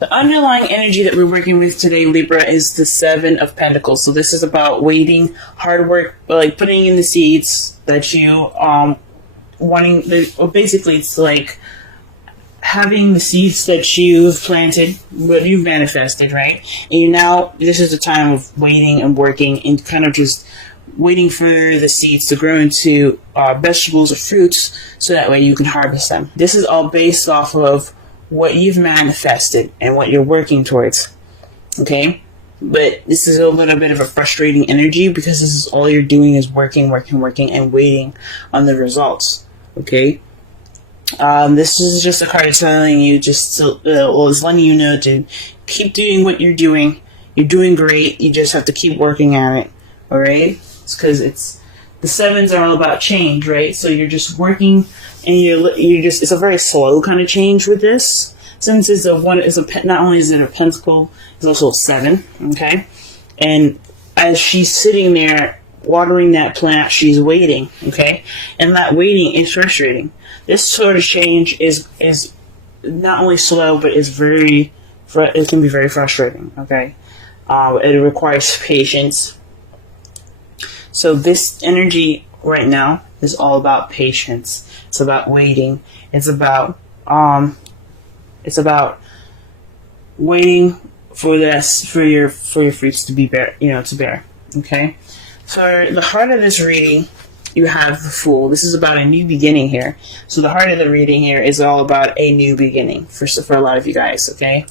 The underlying energy that we're working with today, Libra, is the Seven of Pentacles. So this is about waiting, hard work, like putting in the seeds that you wanting. Or basically, it's like having the seeds that you've planted, what you've manifested, right? And you now, this is the time of waiting and working and kind of just waiting for the seeds to grow into vegetables or fruits, so that way you can harvest them. This is all based off of what you've manifested and what you're working towards, okay? But this is a little bit of a frustrating energy because this is all you're doing is working and waiting on the results, okay? This is just a card telling you just to, it's letting you know to keep doing what you're doing. You're doing great. You just have to keep working at it, all right? It's because it's the sevens are all about change, right? So you're just working, and you're just, it's a very slow kind of change with this. Since it's not only is it a pentacle, it's also a seven, okay? And as she's sitting there watering that plant, she's waiting, okay? And that waiting is frustrating. This sort of change is not only slow, but is it can be very frustrating, okay? It requires patience. So this energy right now is all about patience. It's about waiting. It's about waiting for your fruits to be bear. Okay. For the heart of this reading, you have the Fool. This is about a new beginning here. So the heart of the reading here is all about a new beginning for a lot of you guys. Okay.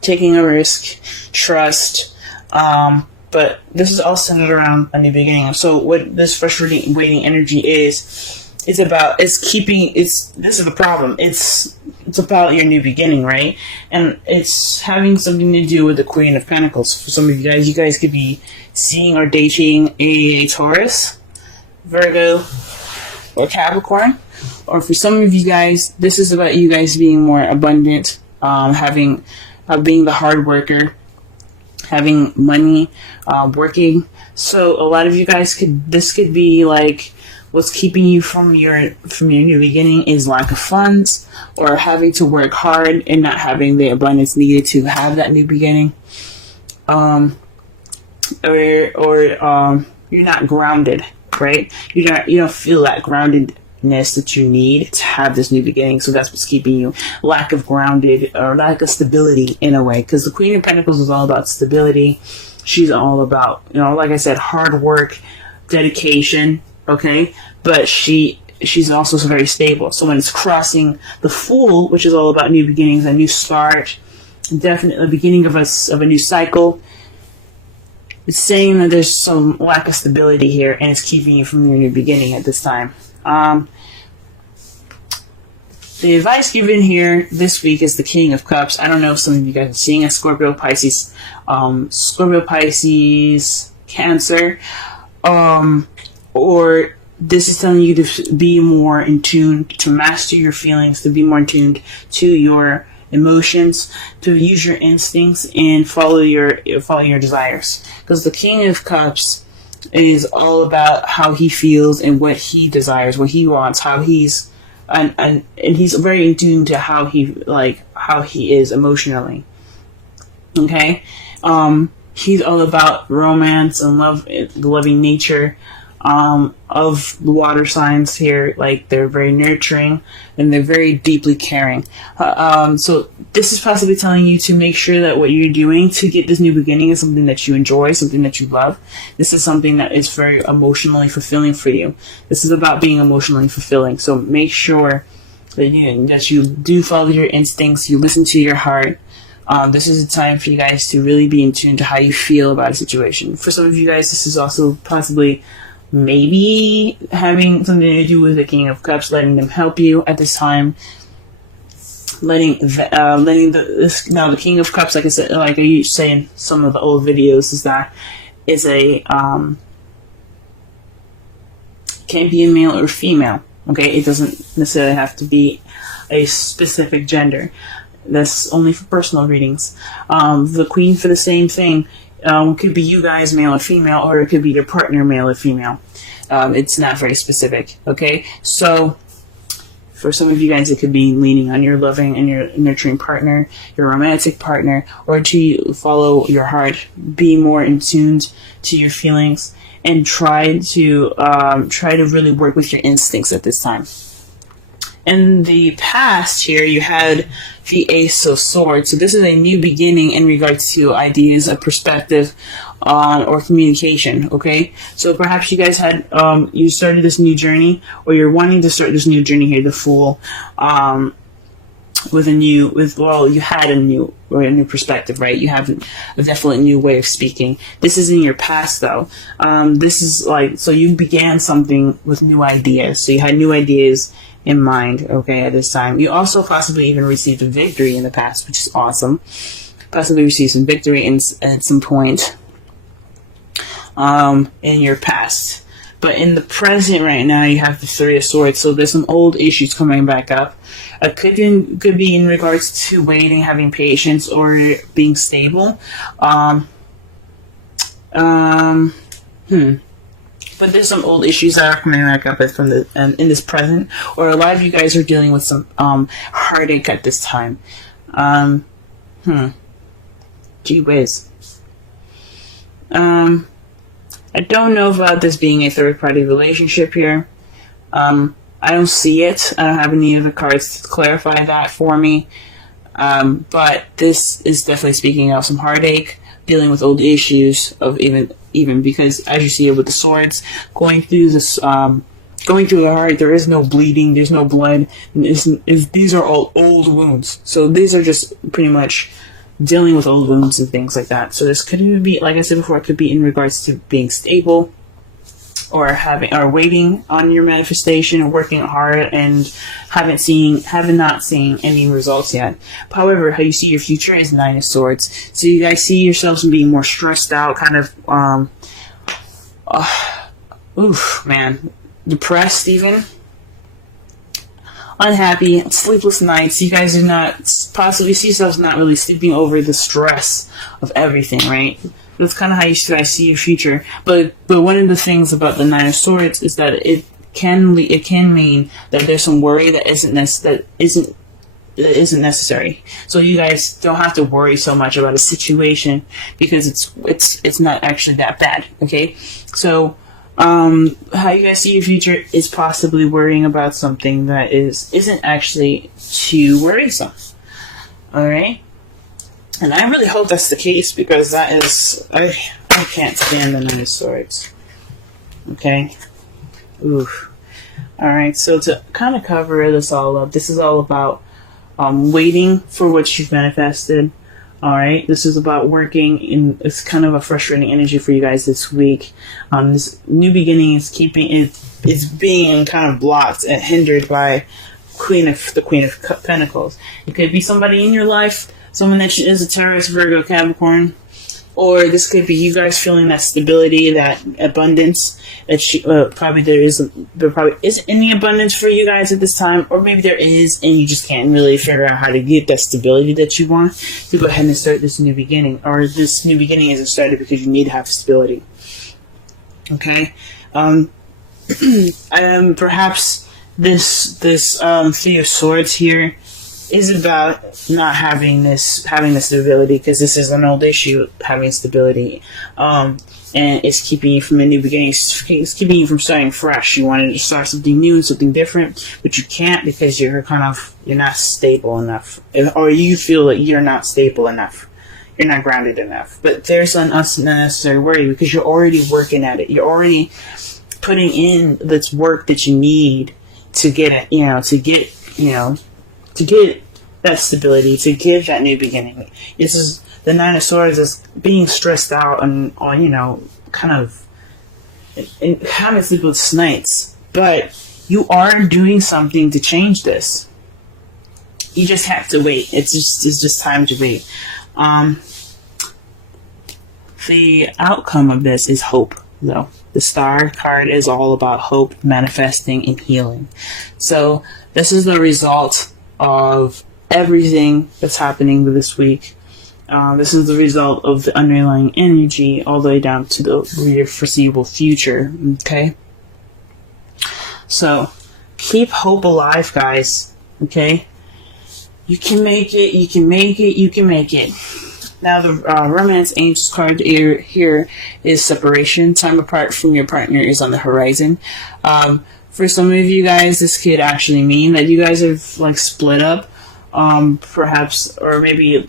Taking a risk, trust. But this is all centered around a new beginning. So what this frustrating waiting energy is this is the problem. It's about your new beginning, right? And it's having something to do with the Queen of Pentacles. For some of you guys could be seeing or dating a Taurus, Virgo, or Capricorn. Or for some of you guys, this is about you guys being more abundant, being the hard worker, having money, working. So a lot of you guys this could be like what's keeping you from your new beginning is lack of funds, or having to work hard and not having the abundance needed to have that new beginning. Or you're not grounded, right? You don't feel that groundedness that you need to have this new beginning. So that's what's keeping you, lack of grounded or lack of stability in a way. Because the Queen of Pentacles is all about stability. She's all about, like I said, hard work, dedication. Okay, but she's also very stable. So when it's crossing the Fool, which is all about new beginnings, a new start, definitely the beginning of a new cycle, it's saying that there's some lack of stability here, and it's keeping you from your new beginning at this time. The advice given here this week is the King of Cups. I don't know if some of you guys are seeing a Scorpio, Pisces, Cancer, or this is telling you to be more in tune, to master your feelings, to be more in tune to your emotions, to use your instincts and follow your desires. Because the King of Cups is all about how he feels and what he desires, what he wants, how he's and he's very in tune to how he is emotionally. Okay, he's all about romance and love, the loving nature of the water signs here. Like, they're very nurturing and they're very deeply caring. So this is possibly telling you to make sure that what you're doing to get this new beginning is something that you enjoy, something that you love. This is something that is very emotionally fulfilling for you. This is about being emotionally fulfilling. So make sure that you do follow your instincts, you listen to your heart. This is a time for you guys to really be in tune to how you feel about a situation. For some of you guys, this is also possibly maybe having something to do with the King of Cups, letting them help you at this time. The King of Cups, like I said, like I used to say in some of the old videos, is that it's can be a male or female. Okay, it doesn't necessarily have to be a specific gender. That's only for personal readings. The Queen, for the same thing, could be you guys, male or female, or it could be your partner, male or female. It's not very specific. Okay, so For some of you guys, it could be leaning on your loving and your nurturing partner, your romantic partner, or to follow your heart, be more in tune to your feelings, and try to really work with your instincts at this time. In the past here, you had the Ace of Swords. So this is a new beginning in regards to ideas of perspective or communication, okay? So perhaps you guys had, you started this new journey, or you're wanting to start this new journey here, the Fool, you had a new perspective, right? You have a definite new way of speaking. This is in your past, though. This is like, so you began something with new ideas. So you had new ideas in mind, okay, at this time. You also possibly even received a victory in the past, which is awesome. Possibly received some victory at some point in your past. But in the present right now, you have the Three of Swords, so there's some old issues coming back up. It could be in regards to waiting, having patience, or being stable. But there's some old issues that are coming back up from in this present, or a lot of you guys are dealing with some heartache at this time. Gee whiz. I don't know about this being a third-party relationship here. I don't see it. I don't have any of the cards to clarify that for me. But this is definitely speaking of some heartache, dealing with old issues of even because, as you see it with the swords, going through this, going through the heart, there is no bleeding, there's no blood. These are all old wounds. So these are just pretty much dealing with old wounds and things like that. So this could even be, like I said before, it could be in regards to being stable, or waiting on your manifestation, working hard, and having not seen any results yet. However, how you see your future is Nine of Swords. So you guys see yourselves being more stressed out, kind of depressed even. Unhappy, sleepless nights. You guys do not possibly see yourselves not really sleeping over the stress of everything, right? That's kind of how you guys see your future. But one of the things about the Nine of Swords is that it can mean that there's some worry that isn't necessary. So you guys don't have to worry so much about a situation because it's not actually that bad. Okay, so how you guys see your future is possibly worrying about something that isn't actually too worrisome. All right. And I really hope that's the case, because that is, I can't stand the Nine of Swords. Okay? Oof. Alright, so to kind of cover this all up, this is all about waiting for what you've manifested. Alright? This is about working it's kind of a frustrating energy for you guys this week. This new beginning is it's being kind of blocked and hindered by the Queen of Pentacles. It could be somebody in your life, someone that is a Taurus, Virgo, Capricorn, or this could be you guys feeling that stability, that abundance that there probably isn't any abundance for you guys at this time, or maybe there is and you just can't really figure out how to get that stability that you want. To go ahead and start this new beginning, or this new beginning isn't started because you need to have stability. Okay, perhaps this Three of Swords here is about not having the stability, because this is an old issue, having stability, and it's keeping you from a new beginning. It's keeping you from starting fresh. You wanted to start something new, something different, but you can't because you're not stable enough, or you feel that you're not stable enough. You're not grounded enough. But there's an unnecessary worry because you're already working at it. You're already putting in this work that you need to get it, to get that stability, to give that new beginning. This is the Nine of Swords is being stressed out and kind of having sleepless nights. But you are doing something to change this. You just have to wait. It's just time to wait. The outcome of this is hope, though. The Star card is all about hope, manifesting, and healing. So this is the result of everything that's happening this week. This is the result of the underlying energy all the way down to the foreseeable future. Okay? So keep hope alive, guys. Okay? You can make it, you can make it, you can make it. Now, the Romance Angels card here is separation. Time apart from your partner is on the horizon. For some of you guys, this could actually mean that you guys have, like, split up. Perhaps, or maybe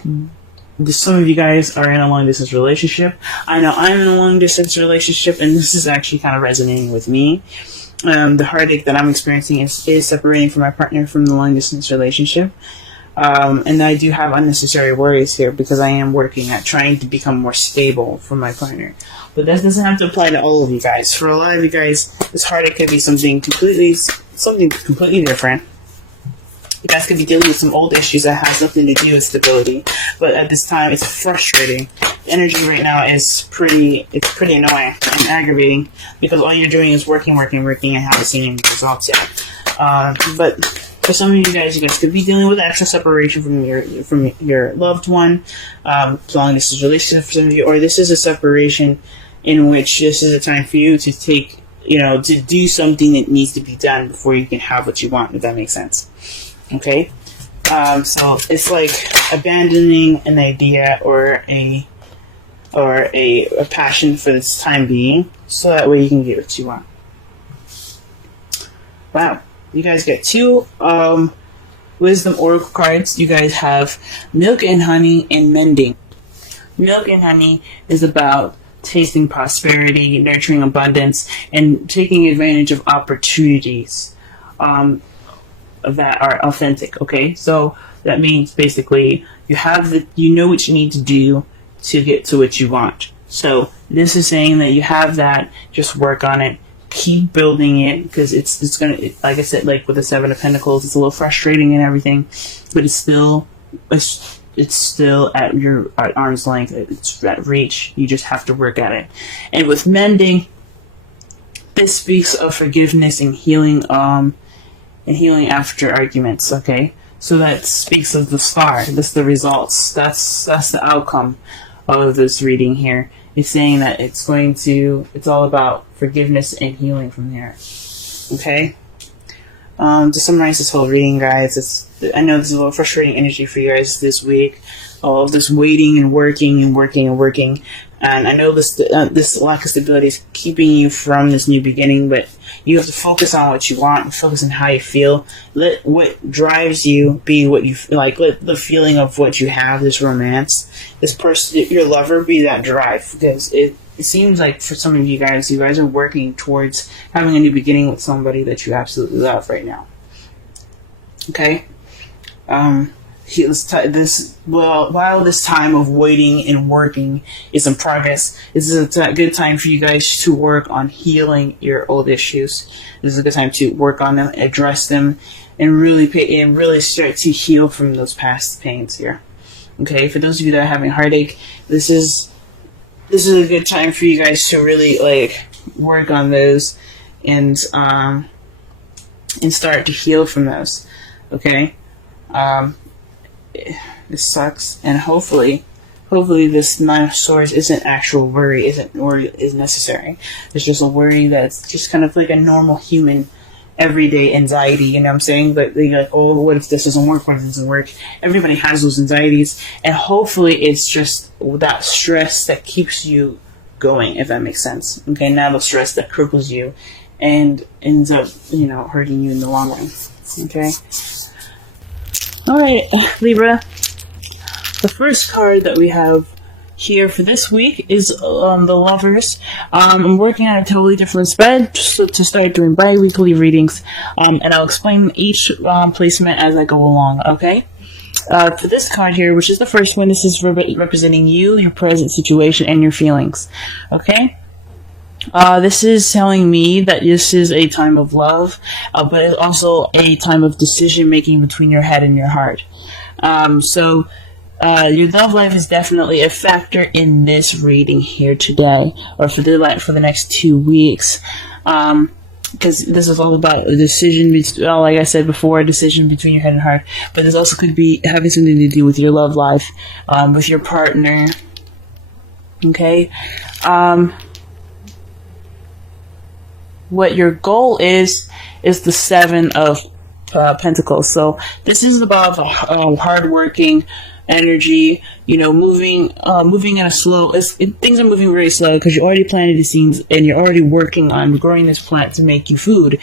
some of you guys are in a long-distance relationship. I know I'm in a long-distance relationship, and this is actually kind of resonating with me. The heartache that I'm experiencing is separating from my partner from the long-distance relationship. And I do have unnecessary worries here because I am working at trying to become more stable for my partner. But that doesn't have to apply to all of you guys. For a lot of you guys, this heartache could be something completely different. You guys could be dealing with some old issues that has nothing to do with stability. But at this time, it's frustrating. The energy right now is pretty annoying and aggravating because all you're doing is working, and haven't seen any results yet. But for some of you guys could be dealing with actual separation from your loved one, long distance relationship for some of you, or this is a separation in which this is a time for you to take, to do something that needs to be done before you can have what you want, if that makes sense. Okay? So it's like abandoning an idea or a passion for this time being, so that way you can get what you want. Wow. You guys get 2 Wisdom Oracle cards. You guys have Milk and Honey and Mending. Milk and Honey is about tasting prosperity, nurturing abundance, and taking advantage of opportunities that are authentic, okay? So that means basically you know what you need to do to get to what you want. So this is saying that you have that, just work on it. Keep building it, because it's gonna, like I said, like with the 7 of Pentacles, it's a little frustrating and everything, but it's still at arm's length. It's at reach. You just have to work at it. And with Mending, this speaks of forgiveness and healing after arguments. Okay, so that speaks of the star. That's the results. That's the outcome of this reading here. It's saying that it's all about forgiveness and healing from there. Okay? To summarize this whole reading, guys, I know this is a little frustrating energy for you guys this week. All of this waiting and working. And I know this lack of stability is keeping you from this new beginning, but you have to focus on what you want and focus on how you feel. Let what drives you be what you like. Let the feeling of what you have, this romance, this person, your lover, be that drive. Because it seems like for some of you guys are working towards having a new beginning with somebody that you absolutely love right now. Okay? While this time of waiting and working is in progress, this is a good time for you guys to work on healing your old issues. This is a good time to work on them, address them, and really start to heal from those past pains here. Okay, for those of you that are having heartache, this is a good time for you guys to really work on those and start to heal from those. Okay. This sucks, and hopefully this 9 of Swords isn't actual worry, is necessary. It's just a worry that's just kind of like a normal human everyday anxiety, you know what I'm saying? But they're like, oh, what if this doesn't work? What if it doesn't work? Everybody has those anxieties, and hopefully it's just that stress that keeps you going, if that makes sense. Okay, not the stress that cripples you and ends up, hurting you in the long run. Okay? Alright, Libra. The first card that we have here for this week is the Lovers. I'm working on a totally different spread to start doing bi-weekly readings, and I'll explain each placement as I go along, okay? For this card here, which is the first one, this is representing you, your present situation, and your feelings, okay? This is telling me that this is a time of love, but it's also a time of decision making between your head and your heart. So your love life is definitely a factor in this reading here today, or for the next 2 weeks. Because this is all about a decision, like I said before, a decision between your head and heart. But this also could be having something to do with your love life, with your partner. Okay. what your goal is the Seven of Pentacles. So this is about hardworking energy, moving at a slow. Things are moving very slow because you already planted the seeds and you're already working on growing this plant to make you food.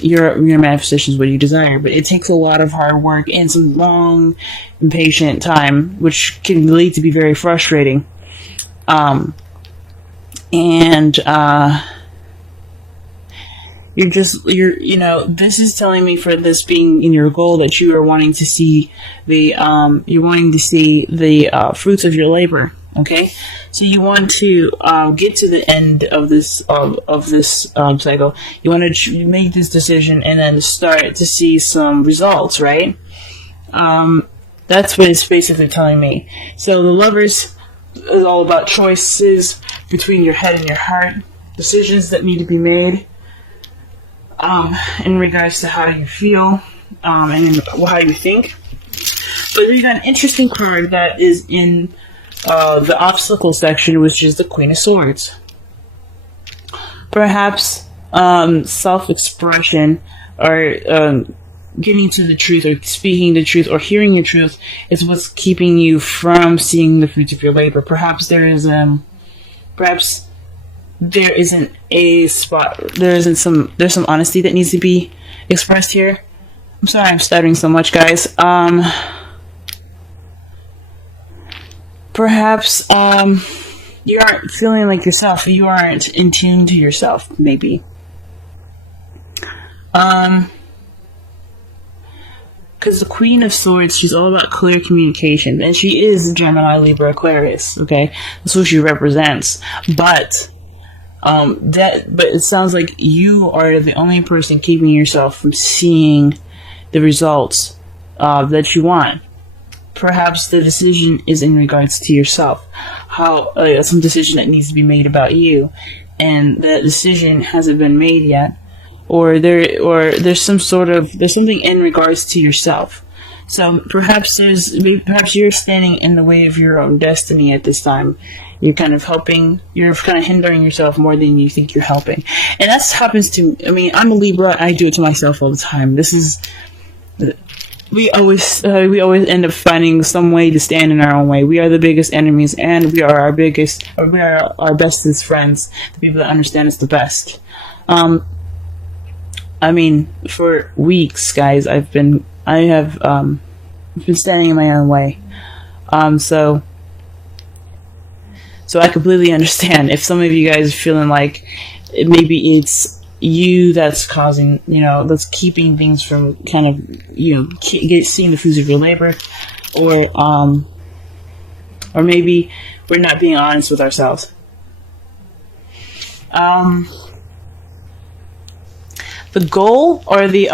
Your manifestation is what you desire, but it takes a lot of hard work and some long, impatient time, which can lead to be very frustrating. This is telling me, for this being in your goal, that you are wanting to see the fruits of your labor. Okay, so you want to get to the end of this cycle. You want to make this decision and then start to see some results, right? That's what it's basically telling me. So the Lovers is all about choices between your head and your heart, decisions that need to be made in regards to how you feel and how you think. But we got an interesting card that is in the obstacle section, which is the Queen of Swords. Perhaps self-expression or getting to the truth or speaking the truth or hearing the truth is what's keeping you from seeing the fruits of your labor. Perhaps there isn't a spot, there's some honesty that needs to be expressed here. I'm sorry I'm stuttering so much, guys. Perhaps you aren't feeling like yourself. You aren't in tune to yourself, maybe. Because the Queen of Swords, she's all about clear communication, and she is Gemini, Libra, Aquarius. Okay, that's what she represents. But it sounds like you are the only person keeping yourself from seeing the results that you want. Perhaps the decision is in regards to yourself. Some decision that needs to be made about you, and the decision hasn't been made yet. Or there's something in regards to yourself. So perhaps you're standing in the way of your own destiny at this time. You're kind of hindering yourself more than you think you're helping. And that happens to, I'm a Libra, I do it to myself all the time. We always end up finding some way to stand in our own way. We are the biggest enemies, and we are our bestest friends, the people that understand us the best. For weeks, guys, I have been standing in my own way. So I completely understand if some of you guys are feeling like maybe it's you that's causing, that's keeping things from kind of, seeing the fruits of your labor, or maybe we're not being honest with ourselves. The goal or the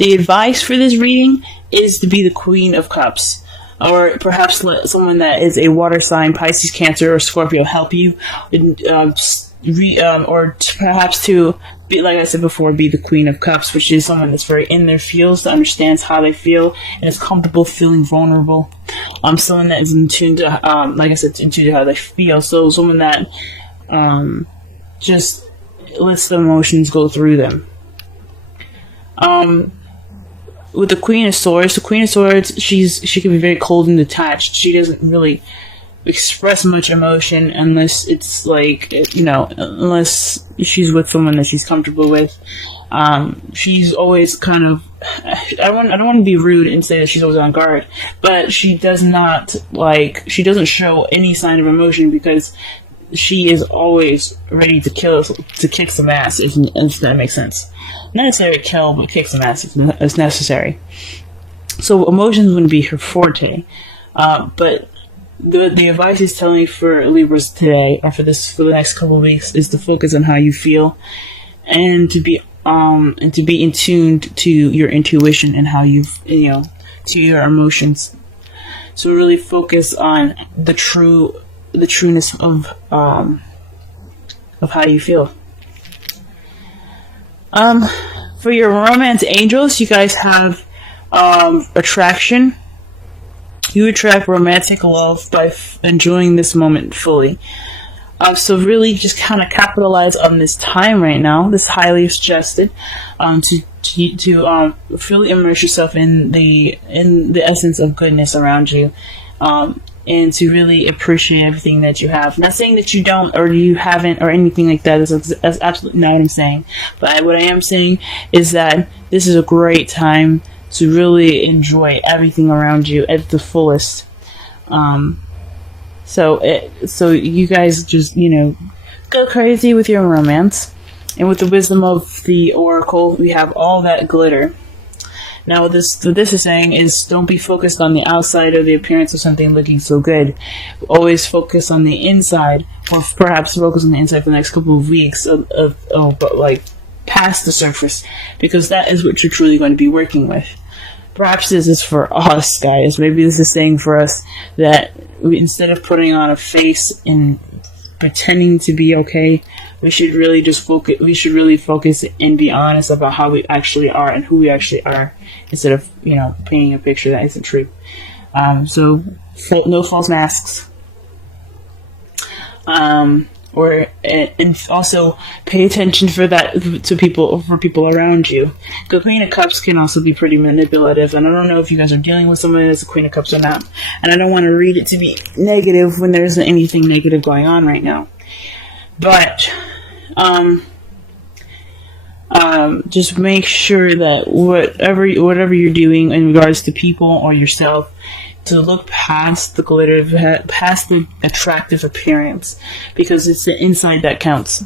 advice for this reading is to be the Queen of Cups, or perhaps let someone that is a water sign, Pisces, Cancer, or Scorpio help you, or perhaps to be, like I said before, be the Queen of Cups, which is someone that's very in their feels, that understands how they feel and is comfortable feeling vulnerable. Someone that is in tune to, like I said, in tune to how they feel. So someone that just lets the emotions go through them. With the Queen of Swords, she can be very cold and detached. She doesn't really express much emotion unless it's unless she's with someone that she's comfortable with. She's always kind of, I don't want to be rude and say that she's always on guard, but she doesn't show any sign of emotion because she is always ready to kick some ass, if that makes sense. Not necessarily kill, but kick some ass if necessary. So emotions wouldn't be her forte. But the advice he's telling me for Libras today, or for the next couple of weeks, is to focus on how you feel, and to be in tune to your intuition and how to your emotions. So really focus on the trueness of how you feel. For your romance angels, you guys have attraction. You attract romantic love by enjoying this moment fully. So really just kind of capitalize on this time right now. This highly suggested to really immerse yourself in the essence of goodness around you, and to really appreciate everything that you have. Not saying that you don't or you haven't or anything like that. That's absolutely not what I'm saying. But what I am saying is that this is a great time to really enjoy everything around you at the fullest. So you guys just, go crazy with your romance. And with the wisdom of the oracle, we have all that glitter. Now, what this is saying is, don't be focused on the outside or the appearance of something looking so good. Always focus on the inside, or perhaps focus on the inside for the next couple of weeks but like past the surface, because that is what you're truly going to be working with. Perhaps this is for us, guys. Maybe this is saying for us that instead of putting on a face and pretending to be okay, we should really just focus. We should really focus and be honest about how we actually are and who we actually are, instead of painting a picture that isn't true. So no false masks. And also pay attention for people around you. The Queen of Cups can also be pretty manipulative, and I don't know if you guys are dealing with someone that's a Queen of Cups or not. And I don't want to read it to be negative when there isn't anything negative going on right now. But just make sure that whatever you're doing in regards to people or yourself, to look past the glitter, past the attractive appearance, because it's the inside that counts.